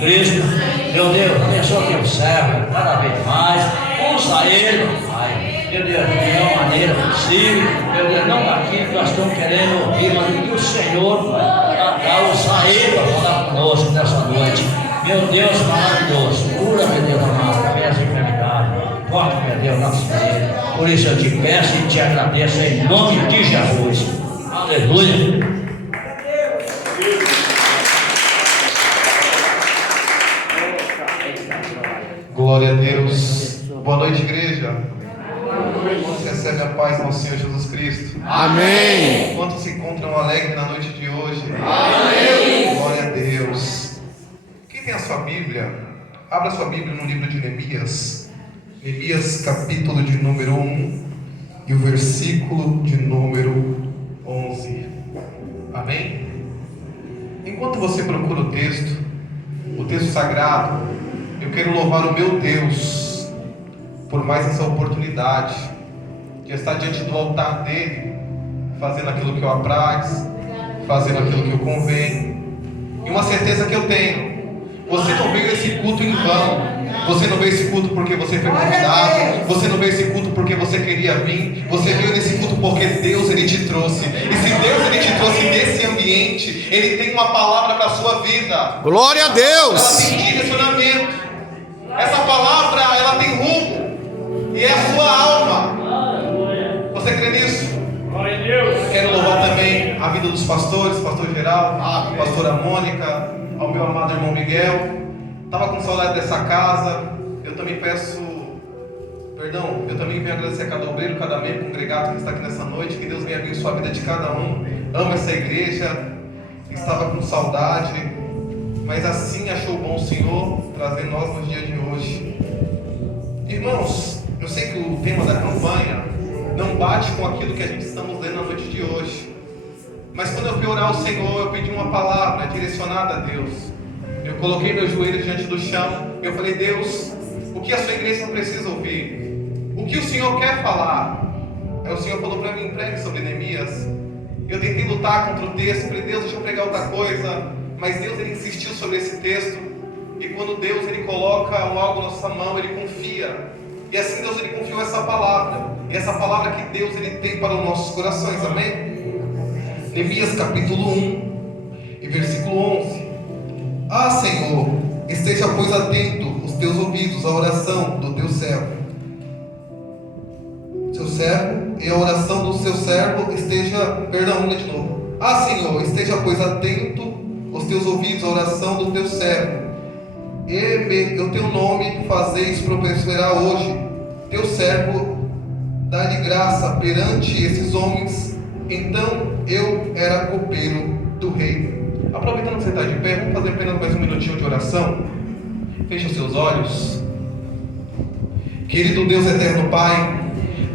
Cristo. Meu Deus, abençoa teu servo cada vez mais. Usa ele, Pai. Meu Deus, de nenhuma maneira possível. Meu Deus, não aquilo que nós estamos querendo ouvir, mas o que o Senhor vai usar ele para falar conosco nessa noite. Meu Deus maravilhoso. Cura, meu Deus amado, cabeça enfermidade. Toca, meu Deus, nosso Deus. Por isso eu te peço e te agradeço em nome de Jesus. Aleluia. Glória a Deus. Boa noite, igreja. Você recebe a paz do nosso Senhor Jesus Cristo. Amém. Quantos se encontram alegres na noite de hoje? Amém. Glória a Deus. Quem tem a sua Bíblia, abra sua Bíblia no livro de Neemias. Neemias, capítulo de número 1 e o versículo de número 11. Amém? Enquanto você procura o texto sagrado, eu quero louvar o meu Deus por mais essa oportunidade de estar diante do altar dele, fazendo aquilo que eu apraz, fazendo aquilo que eu convém. E uma certeza que eu tenho: você não veio esse culto em vão. Você não veio esse culto porque você foi convidado. Você não veio esse culto porque você queria vir. Você veio nesse culto porque Deus ele te trouxe. E se Deus ele te trouxe nesse ambiente, Ele tem uma palavra para a sua vida. Glória a Deus. Ela tem direcionamento. Essa palavra ela tem rumo. E é a sua alma. Você crê nisso? Glória a Deus. Quero louvar também a vida dos pastores, pastor Geraldo, pastora Mônica, ao meu amado irmão Miguel. Estava com saudade dessa casa. Eu também venho agradecer a cada obreiro, cada membro congregado que está aqui nessa noite. Que Deus venha abençoar a vida de cada um. Amo essa igreja. Estava com saudade, mas assim achou bom o Senhor trazer nós nos dias de hoje. Irmãos, eu sei que o tema da campanha não bate com aquilo que a gente estamos lendo na noite de hoje. Mas quando eu fui orar ao Senhor, eu pedi uma palavra direcionada a Deus. Eu coloquei meus joelhos diante do chão. Eu falei: Deus, o que a sua igreja precisa ouvir? O que o Senhor quer falar? Aí o Senhor falou para mim: pregue sobre Neemias. Eu tentei lutar contra o texto. Falei: Deus, deixa eu pregar outra coisa. Mas Deus ele insistiu sobre esse texto. E quando Deus ele coloca algo na sua mão, Ele confia. E assim Deus ele confiou essa palavra. E essa palavra que Deus ele tem para os nossos corações. Amém? Neemias capítulo 1 e versículo 11. Ah, Senhor, esteja pois atento os teus ouvidos à oração do teu servo. Seu servo e a oração do seu servo esteja... Lê de novo. Ah, Senhor, esteja pois atento os teus ouvidos à oração do teu servo. E o teu nome fazeis prosperar hoje. Teu servo dá-lhe graça perante esses homens. Então eu era copeiro do rei. Aproveitando que você está de pé, vamos fazer apenas mais um minutinho de oração. Feche os seus olhos. Querido Deus eterno Pai,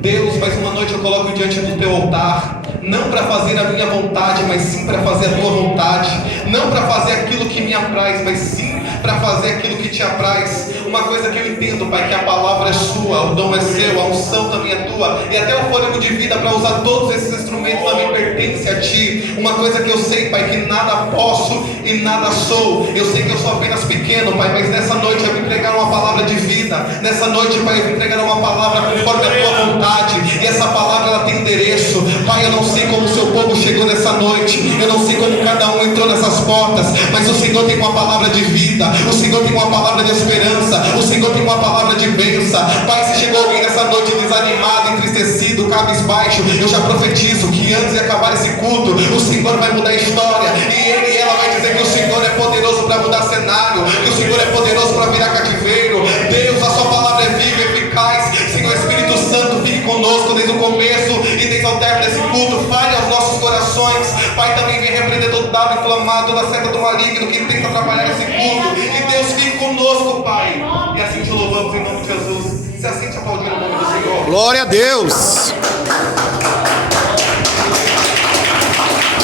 Deus, mais uma noite eu coloco diante do teu altar, não para fazer a minha vontade, mas sim para fazer a tua vontade. Não para fazer aquilo que me apraz, mas sim para fazer aquilo que te apraz. Uma coisa que eu entendo, Pai, que a palavra é sua, o dom é seu, a unção também é tua, e até o fôlego de vida para usar todos esses instrumentos também pertence a ti. Uma coisa que eu sei, Pai, que nada posso e nada sou. Eu sei que eu sou apenas pequeno, Pai, mas nessa noite eu vim pregar uma palavra de vida. Nessa noite, Pai, eu vim pregar uma palavra conforme a tua vontade, e essa palavra ela tem endereço. Pai, eu não sei como o seu povo chegou nessa noite, eu não sei como cada um entrou nessas portas, mas o Senhor tem uma palavra de vida, o Senhor tem uma palavra de esperança, o Senhor tem uma palavra de bênção. Pai, se chegou alguém nessa noite desanimado, entristecido, cabisbaixo, eu já profetizo que antes de acabar esse culto, o Senhor vai mudar a história, e ele e ela vai dizer que o Senhor é poderoso para mudar cenário, que o Senhor é poderoso para virar cativeiro. Deus, a sua palavra é viva e eficaz. Senhor Espírito Santo, fique conosco desde o começo e desde o término desse culto. Fale aos nossos corações. Pai, também vem repreender todo dado inflamado, toda seta do maligno que tenta atrapalhar esse culto. E Deus, fique conosco, Pai. E assim te louvamos em nome de Jesus. Se assim te aplaudir no nome do Senhor. Glória a Deus.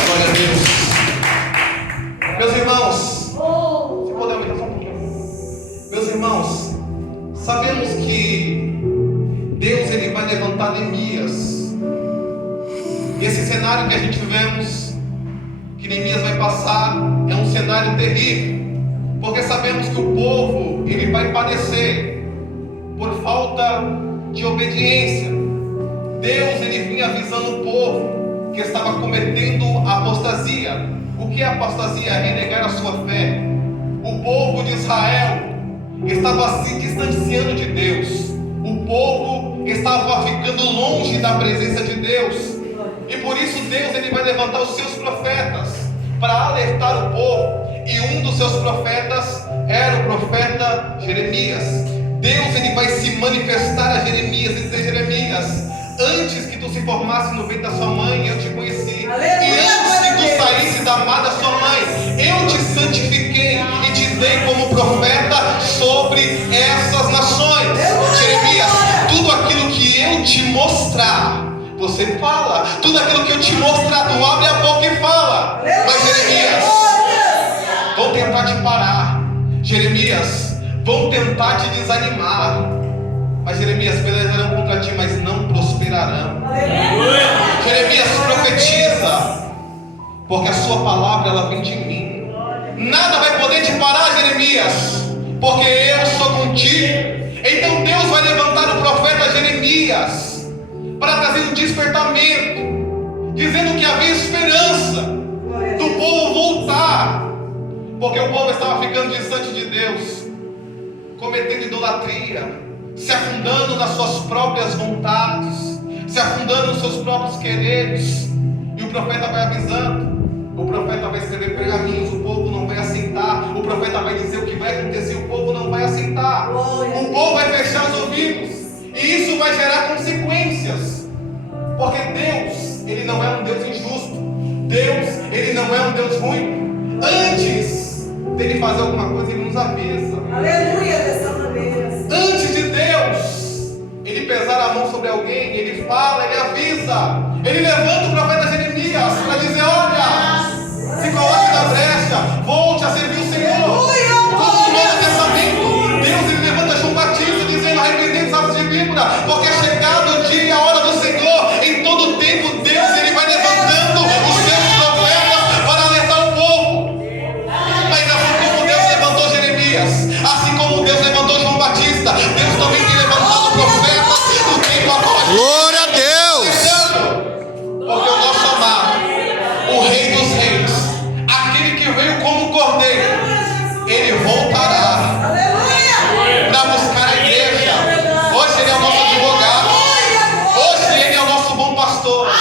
Glória a Deus. Meus irmãos, se puder aumentar só um pouquinho. Meus irmãos, sabemos que Deus ele vai levantar Neemias. E esse cenário que a gente vemos, que Neemias vai passar, é um cenário terrível. Porque sabemos vemos que o povo ele vai padecer por falta de obediência. Deus ele vinha avisando o povo que estava cometendo apostasia. O que é apostasia? Renegar a sua fé. O povo de Israel estava se distanciando de Deus. O povo estava ficando longe da presença de Deus. E por isso Deus ele vai levantar os seus profetas para alertar o povo. E um dos seus profetas era o profeta Jeremias. Deus ele vai se manifestar a Jeremias e dizer: Jeremias, antes que tu se formasse no ventre da sua mãe, eu te conheci. Aleluia, e antes que tu saísse da amada da sua mãe, eu te santifiquei e te dei como profeta sobre essas nações. Jeremias, tudo aquilo que eu te mostrar, você fala. Tudo aquilo que eu te mostrar, tu abre a boca e fala. Mas Jeremias, vão tentar te parar. Jeremias, vão tentar te desanimar. Mas Jeremias, pelejarão contra ti, mas não prosperarão. Jeremias, profetiza, porque a sua palavra ela vem de mim. Nada vai poder te parar, Jeremias, porque eu sou contigo. Então Deus vai levantar o profeta Jeremias para trazer um despertamento, dizendo que havia esperança do povo voltar, porque o povo estava ficando distante de Deus, cometendo idolatria, se afundando nas suas próprias vontades, se afundando nos seus próprios quereres. E o profeta vai avisando, o profeta vai escrever pergaminhos, o povo não vai aceitar, o profeta vai dizer o que vai acontecer, o povo não vai aceitar, o povo vai fechar os ouvidos, e isso vai gerar consequências, porque Deus, ele não é um Deus injusto, Deus, ele não é um Deus ruim. Antes dele fazer alguma coisa, ele nos avisa. Aleluia, dessa maneira. Antes de Deus ele pesar a mão sobre alguém, ele fala, ele avisa, ele levanta o profeta Jeremias para dizer: olha, se coloque na brecha, volte a servir o Senhor. Como no Novo Testamento, Deus ele levanta João Batista dizendo: arrependei-vos, aves de víbora, porque é chegado o dia e a hora do Senhor. Em todo tempo Deus ele vai levantando os seus profetas para alertar o povo. Mas assim como Deus levantou Jeremias, assim como Deus levantou João Batista, Deus também tem levantado profetas do tempo agora. Glória a Deus. Porque o nosso amado, o Rei dos Reis, aquele que veio como cordeiro, ele voltará para buscar a igreja. Hoje ele é o nosso advogado, hoje ele é o nosso bom pastor,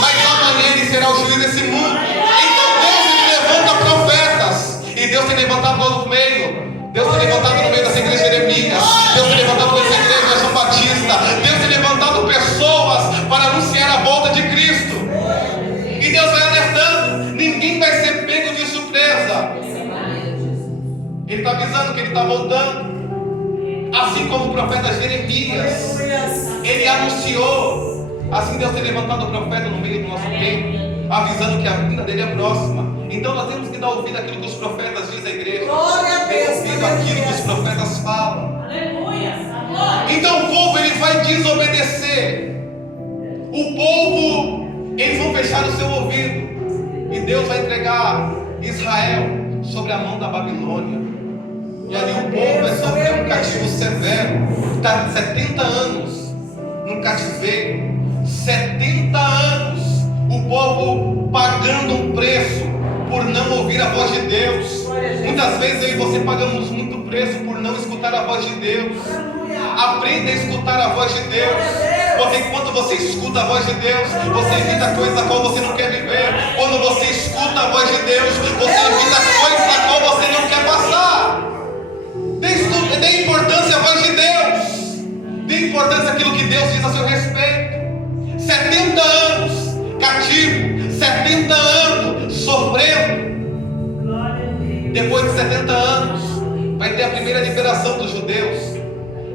mas amanhã ele será o juiz desse mundo. Então Deus ele levanta profetas, e Deus tem levantado no meio. Deus tem levantado no meio dessa igreja Jeremias, Deus tem levantado no meio dessa igreja João Batista, Deus tem levantado pessoas para anunciar a volta de Cristo. E Deus vai alertando, ninguém vai ser pego de surpresa. Ele está avisando que ele está voltando. Assim como o profeta Jeremias, ele anunciou. Assim Deus tem levantado o profeta no meio do nosso tempo, avisando que a vinda dele é próxima. Então nós temos que dar ouvido àquilo que os profetas dizem à igreja. Ter ouvido àquilo que os profetas falam. Então o povo ele vai desobedecer. O povo, eles vão fechar o seu ouvido. E Deus vai entregar Israel sobre a mão da Babilônia. E ali o povo vai sofrer um cativo severo. Está 70 anos no cativeiro. 70 anos o povo pagando um preço por não ouvir a voz de Deus. Muitas vezes eu e você pagamos muito preço por não escutar a voz de Deus. Aprenda a escutar a voz de Deus, porque enquanto você escuta a voz de Deus, você evita coisas a qual você não quer viver. Quando você escuta a voz de Deus, você evita coisas a qual você não quer passar. Dê importância à voz de Deus, dê importância àquilo que Deus diz a seu respeito. 70 anos cativo, 70 anos sofrendo. Depois de 70 anos vai ter a primeira liberação dos judeus.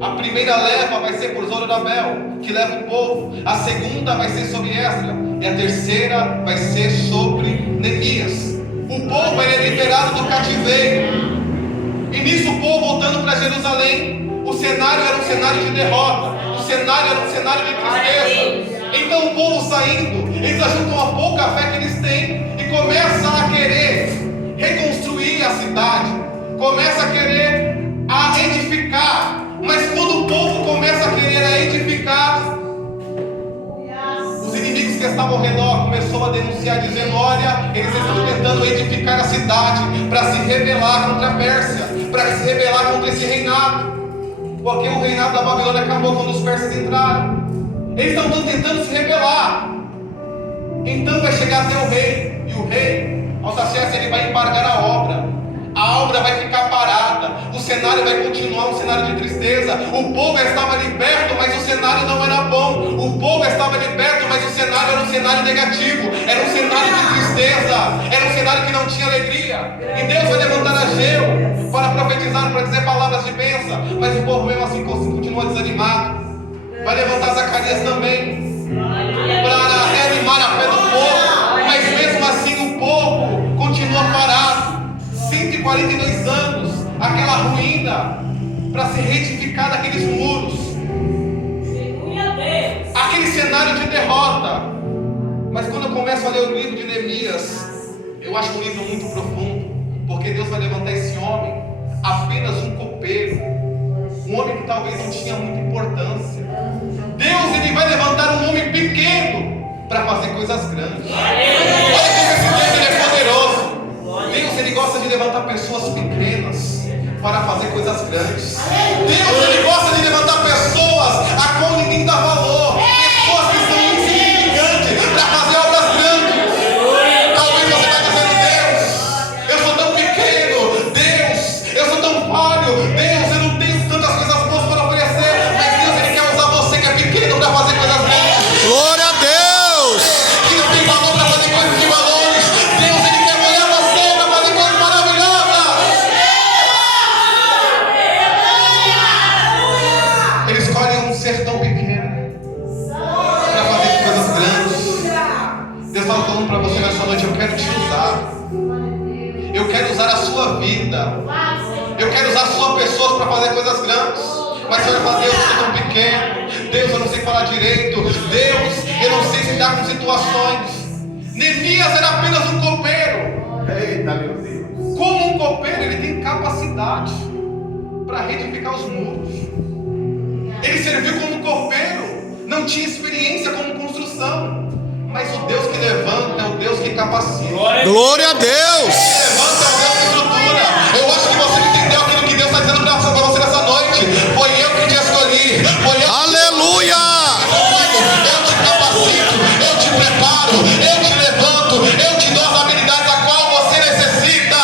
A primeira leva vai ser por Zorobabel, que leva o povo. A segunda vai ser sobre Esdras, e a terceira vai ser sobre Neemias. O povo ele é liberado do cativeiro. E nisso o povo voltando para Jerusalém, o cenário era um cenário de derrota, o cenário era um cenário de tristeza. Então o povo saindo, eles ajuntam a pouca fé que eles têm e começam a querer reconstruir a cidade, começa a querer a edificar, mas quando o povo começa a querer a edificar, os inimigos que estavam ao redor começou a denunciar, dizendo: olha, eles estão tentando edificar a cidade para se rebelar contra a Pérsia, para se rebelar contra esse reinado, porque o reinado da Babilônia acabou quando os persas entraram. Eles estão tentando se rebelar. Então vai chegar até o rei, e o rei, Artaxerxes, ele vai embargar a obra vai ficar parada, o cenário vai continuar um cenário de tristeza. O povo estava liberto, mas o cenário não era bom. O povo estava liberto, mas o cenário era um cenário negativo, era um cenário de tristeza, era um cenário que não tinha alegria. E Deus vai levantar Ageu para profetizar, para dizer palavras de bênção, mas o povo mesmo assim continua desanimado. Vai levantar Zacarias também para reanimar a fé do povo, mas mesmo assim o povo continua parado. 142 anos, aquela ruína para se reedificar daqueles muros, aquele cenário de derrota. Mas quando eu começo a ler o livro de Neemias, eu acho um livro muito profundo, porque Deus vai levantar esse homem, apenas um copeiro, um homem que talvez não tinha muita importância. Deus, ele vai levantar um homem pequeno para fazer coisas grandes. Olha como esse Deus, ele é poderoso. Deus, ele gosta de levantar pessoas pequenas para fazer coisas grandes. Deus, ele gosta de levantar pessoas a qual ninguém dá valor, pessoas que são insignificantes, para fazer obras grandes. Talvez você está dizendo: Deus, eu sou tão pequeno, Deus, eu sou tão falho, Deus, eu não tenho tantas coisas boas para oferecer. Mas Deus, ele quer usar você que é pequeno para fazer coisas grandes. Glória a Deus! Que não tem valor para fazer coisas de valores. Deus, ele quer olhar você para fazer coisas maravilhosas. Ele escolhe um ser tão pequeno para fazer coisas grandes. Deus está falando para você nessa noite: eu quero te usar. Eu quero usar a sua vida. Eu quero usar a sua pessoa para fazer coisas grandes. Mas você vai falar: Deus, eu sou tão pequeno. Deus, eu não sei falar direito. Deus, eu não sei lidar com situações. Neemias era apenas um copeiro. Eita, meu Deus. Como um copeiro, ele tem capacidade para reedificar os muros. Ele serviu como copeiro, não tinha experiência como construção. Mas o Deus que levanta é o Deus que capacita. Glória a Deus! Levanta é o Deus que estrutura. Eu acho que você entendeu aquilo que Deus está dizendo para você nessa noite. Foi eu que te escolhi. Foi eu. Aleluia! Eu te capacito, eu te preparo, eu te levanto, eu te dou as habilidades a qual você necessita.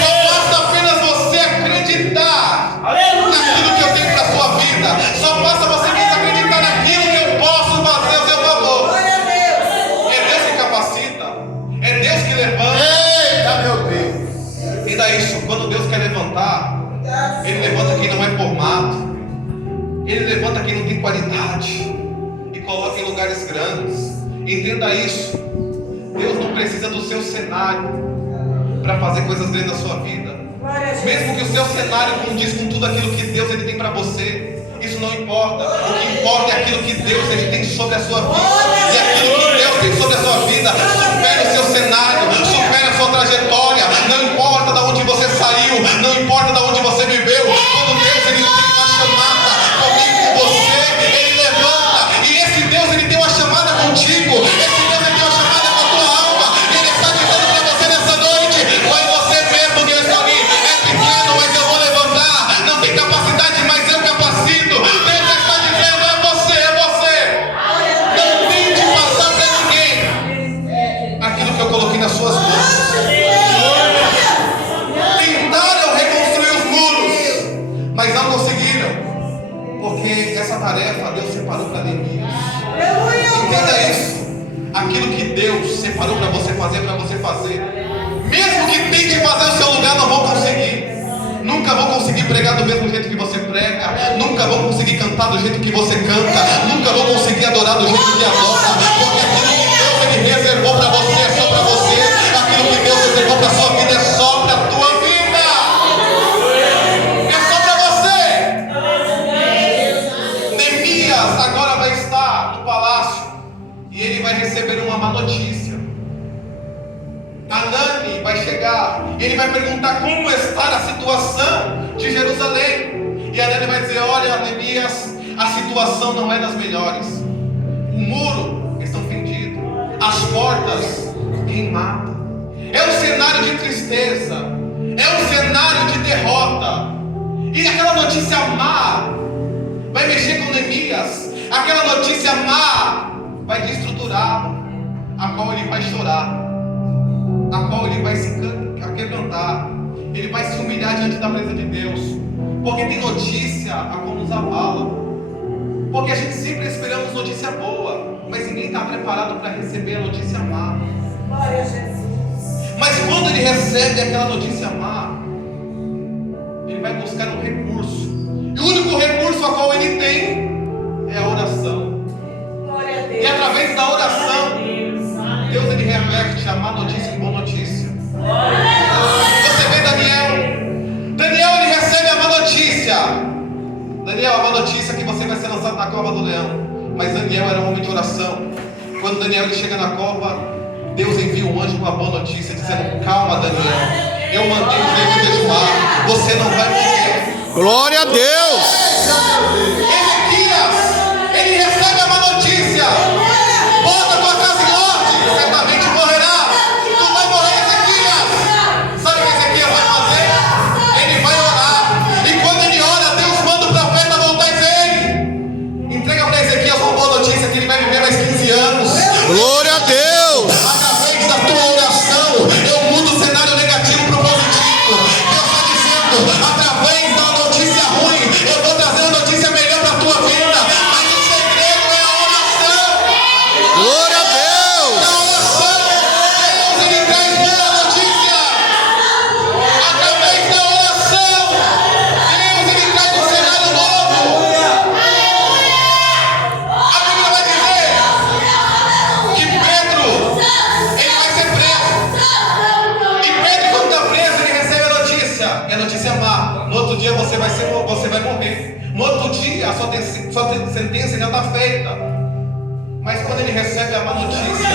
Só basta apenas você acreditar naquilo que eu tenho para a sua vida. Só basta você acreditar naquilo que eu posso fazer ao seu favor. É Deus que capacita, é Deus que levanta. Eita, meu Deus. E daí isso, quando Deus quer levantar, Ele levanta quem não é formado, Ele levanta quem não tem qualidade e coloca em lugares grandes. Entenda isso. Deus não precisa do seu cenário para fazer coisas grandes na sua vida. Mesmo que o seu cenário condiz com tudo aquilo que Deus ele tem para você, isso não importa. O que importa é aquilo que Deus ele tem sobre a sua vida. E aquilo que Deus tem sobre a sua vida supera o seu cenário, supera a sua trajetória. Não importa de onde você saiu, não importa de onde você viveu. Quando Deus ele tem uma chamada comigo, com você, ele levanta. E esse Deus ele tem uma chamada contigo. Esse Deus ele tem uma chamada com a tua alma. Ele está dizendo para você nessa noite: foi você mesmo que eu escolhi. É pequeno, mas eu vou levantar. Não tem capacidade, mas eu capacito. Deus está dizendo: é você, é você. Não tente passar para ninguém aquilo que eu coloquei nas suas mãos. Tentaram reconstruir os muros, mas não conseguiram, porque essa tarefa Deus separou para Neemias. Entenda isso. Aquilo que Deus separou para você fazer, mesmo que tente fazer o seu lugar, não vão conseguir. Nunca vão conseguir pregar do mesmo jeito que você prega, nunca vão conseguir cantar do jeito que você canta, nunca vão conseguir adorar do jeito que adora, porque aquilo que Deus ele reservou para você é só para você. Aquilo que Deus reservou para sua vida é só para a tua vida. É só para você. Neemias agora vai estar no palácio e ele vai receber uma má notícia. Anani vai chegar e ele vai perguntar: como situação não é das melhores. O muro está fendido, as portas queimadas. É um cenário de tristeza, é um cenário de derrota. E aquela notícia má vai mexer com Neemias. Aquela notícia má vai destruturá-lo, a qual ele vai chorar, a qual ele vai se aquebrantar, ele vai se humilhar diante da presença de Deus. Porque tem notícia a qual nos abala. Porque a gente sempre esperamos notícia boa, mas ninguém está preparado para receber a notícia má. Glória a Jesus. Mas quando ele recebe aquela notícia má, ele vai buscar um recurso. E o único recurso a qual ele tem é a oração. Glória a Deus. E através da oração, Deus ele reverte a má notícia em boa notícia. Você vê Daniel ele recebe a má notícia. Daniel, a má notícia é que você vai ser lançado na cova do leão. Mas Daniel era um homem de oração. Quando Daniel ele chega na cova, Deus envia um anjo com a boa notícia, dizendo: calma, Daniel, eu mandei o jejuar, você não vai morrer. Glória a Deus. Ezequias, ele recebe a má notícia: bota tua casa em ordem, certamente morrerá. Tu vai morrer, Ezequias. Sabe o que Ezequias vai fazer? Ele vai orar. E quando ele ora, Deus manda o profeta voltar e dizer: entrega para Ezequias uma boa notícia, que ele vai viver mais 15 anos. Glória a Deus. Através da tua oração, eu mudo o cenário negativo para o positivo. Deus está dizendo: através da notícia ruim, eu vou trazer uma notícia melhor para a tua vida. Mas o segredo é a oração. Glória a Deus. Na oração, Deus ele traz boa notícia. Através da oração, Deus ele traz um cenário novo. A Bíblia vai dizer que Pedro ele vai ser preso. E Pedro, quando está preso, ele recebe a notícia. E a notícia é má. No outro dia você vai morrer. No outro dia a sua sentença já está feita. Mas quando ele recebe a má notícia,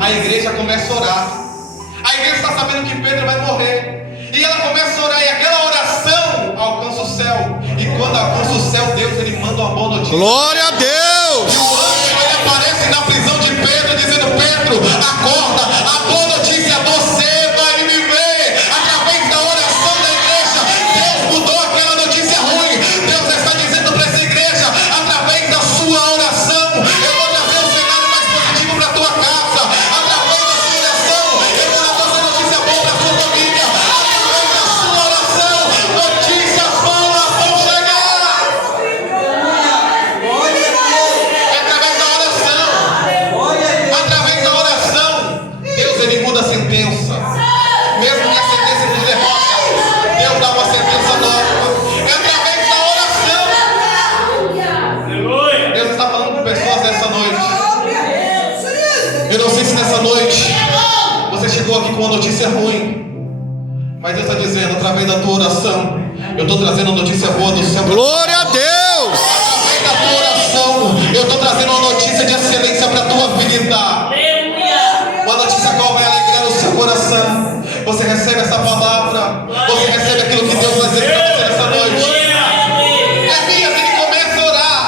a igreja começa a orar. A igreja está sabendo que Pedro vai morrer. E ela começa a orar. E aquela oração alcança o céu. E quando alcança o céu, Deus ele manda uma boa notícia. Glória a E Deus. o anjo ele aparece na prisão de Pedro, dizendo: Pedro, acorda, a boa notícia, você vai viver. Através da oração da igreja, Deus mudou aquela notícia ruim. Deus está dizendo para essa igreja: através da sua oração, eu vou trazer um cenário mais positivo para a tua casa. Através da sua oração, eu vou trazer notícia boa para a sua família. Através da sua oração, notícias boas vão chegar. É através da oração. Através da oração, Deus ele muda a sentença. Mesmo que a sentença de derrota, Deus dá uma sentença nova. É através da oração. Deus está falando com pessoas nessa noite. Eu não sei se nessa noite você chegou aqui com uma notícia ruim, mas Deus está dizendo: através da tua oração, eu estou trazendo uma notícia boa do céu. Glória a Deus. Através da tua oração, eu estou trazendo uma notícia de excelência para a tua vida. Uma notícia qual vai alegrar o seu coração. Você recebe essa palavra. Você recebe aquilo que Deus vai dizer para você nessa noite. Neemias, ele começa a orar.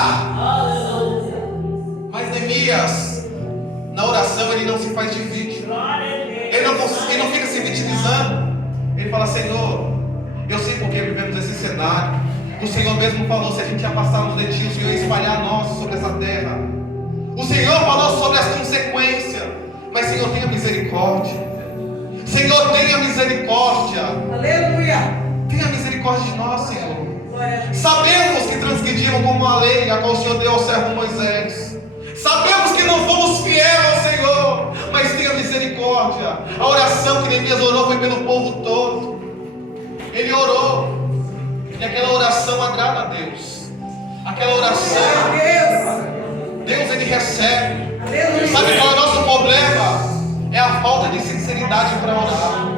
Mas Neemias, na oração, ele não se faz de vítima. Ele não fica se vitimizando. Ele fala: Senhor, eu sei porque vivemos esse cenário. O Senhor mesmo falou: se a gente ia passar nos detios, o Senhor ia espalhar nós sobre essa terra. O Senhor falou sobre as consequências. Mas Senhor, tenha misericórdia. Senhor, tenha misericórdia. Aleluia. Tenha misericórdia de nós, Senhor. Glória a Deus. Sabemos que transgrediram como a lei a qual o Senhor deu ao servo Moisés. Sabemos que não fomos fiéis ao Senhor, mas tenha misericórdia. A oração que Neemias orou foi pelo povo todo. Ele orou, e aquela oração agrada a Deus. Aquela oração, Deus ele recebe. Aleluia. Sabe qual é o nosso problema? É a falta de sinceridade para orar.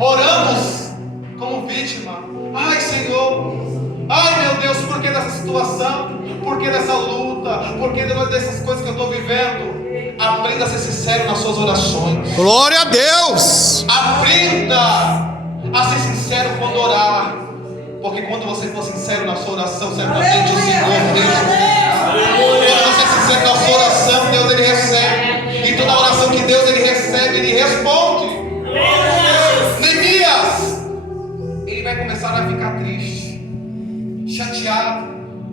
Oramos como vítima. Ai, Senhor, ai, meu Deus, por que dessa situação? Por que dessa luta? Por que dessas coisas que eu estou vivendo? Aprenda a ser sincero nas suas orações. Glória a Deus. Aprenda a ser sincero quando orar. Porque quando você for sincero na sua oração, certamente o Senhor responderá. Quando você é sincero na sua oração, Deus ele recebe. E toda oração que Deus ele recebe, ele responde. Neemias, ele vai começar a ficar triste, chateado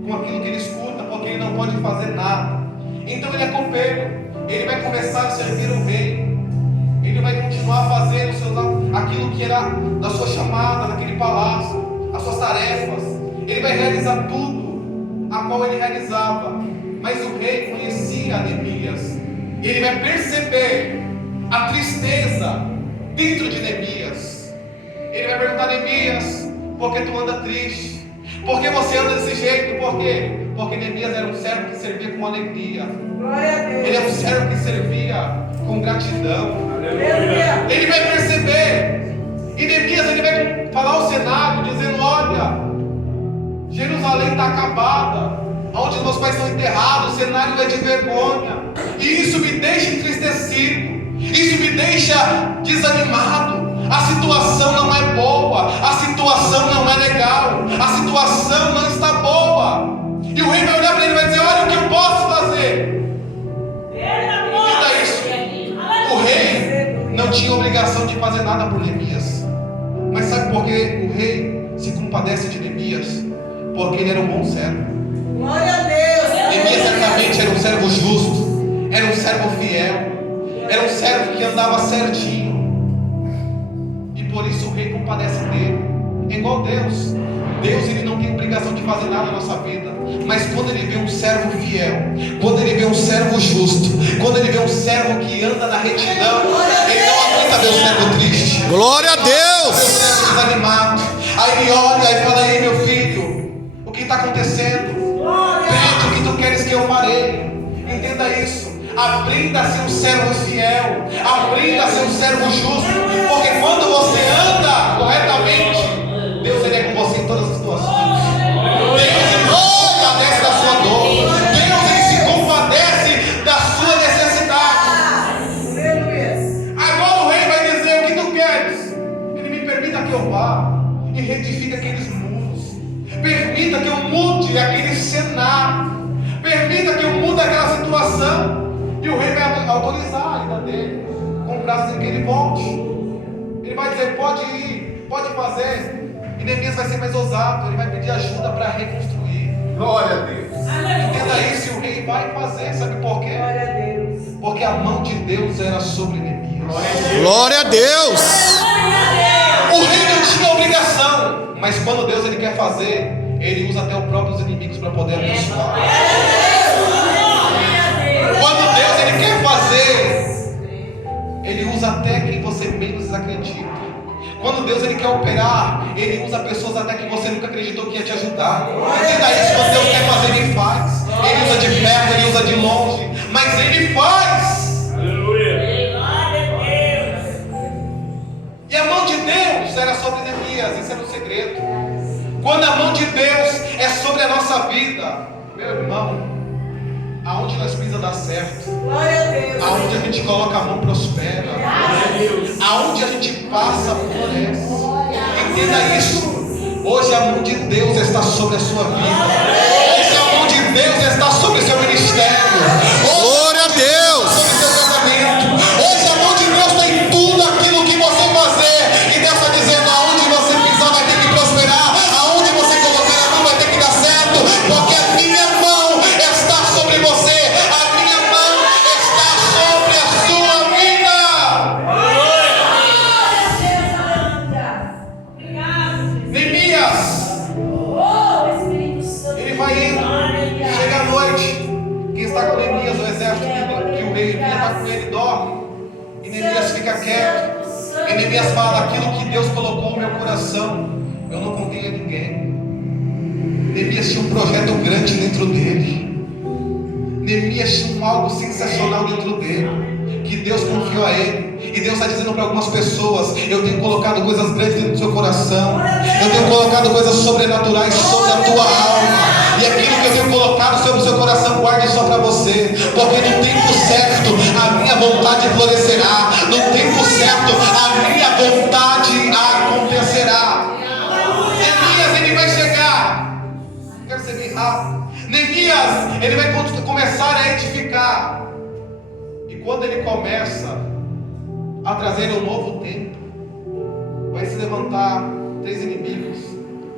com aquilo que ele escuta, porque ele não pode fazer nada. Então ele é copeiro. Ele vai começar a servir o rei. Ele vai continuar fazendo aquilo que era da sua chamada, naquele palácio, as suas tarefas. Ele vai realizar tudo a qual ele realizava. Mas o rei conhecia Neemias. Ele vai perceber a tristeza dentro de Neemias. Ele vai perguntar: Neemias, por que tu anda triste? Por que você anda desse jeito? Por quê? Porque Neemias era um servo que servia com alegria. Glória a Deus. Ele era um servo que servia com gratidão. Aleluia. Ele vai perceber. E Neemias ele vai falar ao Senado, dizendo: olha, Jerusalém está acabada, onde meus pais estão enterrados, o cenário é de vergonha. E isso me deixa entristecido, isso me deixa desanimado. A situação não é boa, a situação não é legal, a situação não está boa. E o rei vai olhar para ele e vai dizer: olha, o que eu posso fazer? Entenda isso. O rei não tinha obrigação de fazer nada por Neemias. Mas sabe por que o rei se compadece de Neemias? Porque ele era um bom servo. Glória a Deus. Neemias certamente era um servo justo, era um servo fiel, era um servo que andava certinho. E por isso o rei compadece dele. É igual Deus. Deus ele não tem obrigação de fazer nada na nossa vida. Mas quando ele vê um servo fiel, quando ele vê um servo justo, quando ele vê um servo que anda na retidão, ele não aguenta ver o servo triste. Glória a Ver o Deus. servo desanimado. Aí ele olha e fala: ei, meu filho, o que está acontecendo? Pede o que tu queres que eu farei. Entenda isso. Aprenda a ser um servo fiel, aprenda a ser um servo justo, porque quando você anda corretamente, Deus ele é com você em todas as situações. Deus ele se compadece da sua dor, Deus ele se compadece da sua necessidade. Aleluia. Agora o rei vai dizer: o que tu queres? Ele me permita que eu vá e retifique aqueles muros, permita que eu mude aquele cenário, permita que eu mude aquela situação. E o rei vai autorizar a ida dele, com o braço de que ele volte. Ele vai dizer: pode ir, pode fazer. E Neemias vai ser mais ousado, ele vai pedir ajuda para reconstruir. Glória a Deus. Entenda isso, e o rei vai fazer. Sabe por quê? Glória a Deus. Porque a mão de Deus era sobre Neemias. Glória a Deus. O rei não tinha obrigação, mas quando Deus ele quer fazer, ele usa até os próprios inimigos para poder abençoar. Quando Deus ele quer fazer, ele usa até quem você menos acredita. Quando Deus ele quer operar, ele usa pessoas até que você nunca acreditou que ia te ajudar. Entenda isso, quando Deus quer fazer, ele faz. Ele usa de perto, ele usa de longe, mas ele faz. E a mão de Deus era sobre Neemias, esse era o segredo. Quando a mão de Deus é sobre a nossa vida, meu irmão, aonde nós pisamos dá certo, Glória a Deus. aonde a gente coloca a mão prospera, aonde a gente passa floresce. Entenda isso. Hoje a mão de Deus está sobre a sua vida. Hoje a mão de Deus está sobre o seu ministério. Glória a Deus. Sobre o seu casamento. Hoje a mão de Deus está em tudo aquilo que você fazer. E Deus está dizendo: aonde você pisar vai ter que prosperar, aonde você colocar a mão vai ter que dar certo, porque a minha mão está sobre você, a minha mão está sobre a sua vida. Neemias, ele vai indo, chega à noite. Quem está com Neemias, o exército que o rei envia, está com ele, dorme. E Neemias fica quieto. E Neemias fala: aquilo que Deus colocou no meu coração, eu não contei a ninguém. Neemias tinha um projeto grande dentro dele. Neemias tinha algo sensacional dentro dele, que Deus confiou a ele. E Deus está dizendo para algumas pessoas: eu tenho colocado coisas grandes dentro do seu coração, eu tenho colocado coisas sobrenaturais sobre a tua alma. E aquilo que eu tenho colocado sobre o seu coração, guarde só para você, porque no tempo certo a minha vontade florescerá, no tempo certo a minha vontade acontecerá. Neemias ele ele vai chegar. Quero ser bem rápido. Neemias, ele vai começar a edificar. E quando ele começa a trazer um novo tempo, vai se levantar 3 inimigos,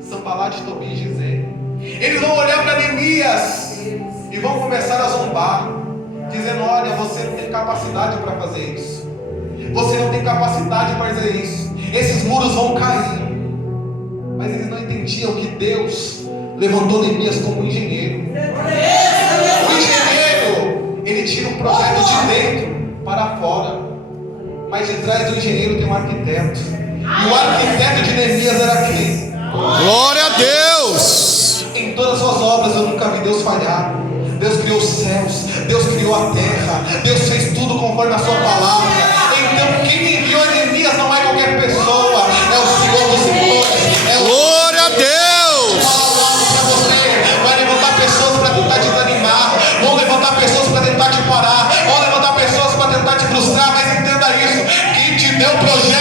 Sanbalat, Tobias e Gesem. Eles vão olhar para Neemias e vão começar a zombar, dizendo: olha, você não tem capacidade para fazer isso. Você não tem capacidade para fazer isso. Esses muros vão cair. Mas eles não entendiam que Deus levantou Neemias como engenheiro. O engenheiro, ele tira um projeto de dentro para fora, mas de trás do engenheiro tem um arquiteto. E o arquiteto de Neemias era quem? Glória a Deus. Em todas as suas obras eu nunca vi Deus falhar. Deus criou os céus, Deus criou a terra, Deus fez tudo conforme a sua palavra. Então quem enviou Neemias não é qualquer pessoa, é o Senhor dos Senhores, é o Glória a Deus. para você. Vai levantar pessoas para tentar te desanimar, vão levantar pessoas para tentar te parar, vão levantar pessoas para tentar te frustrar, mas entenda isso: quem te deu o projeto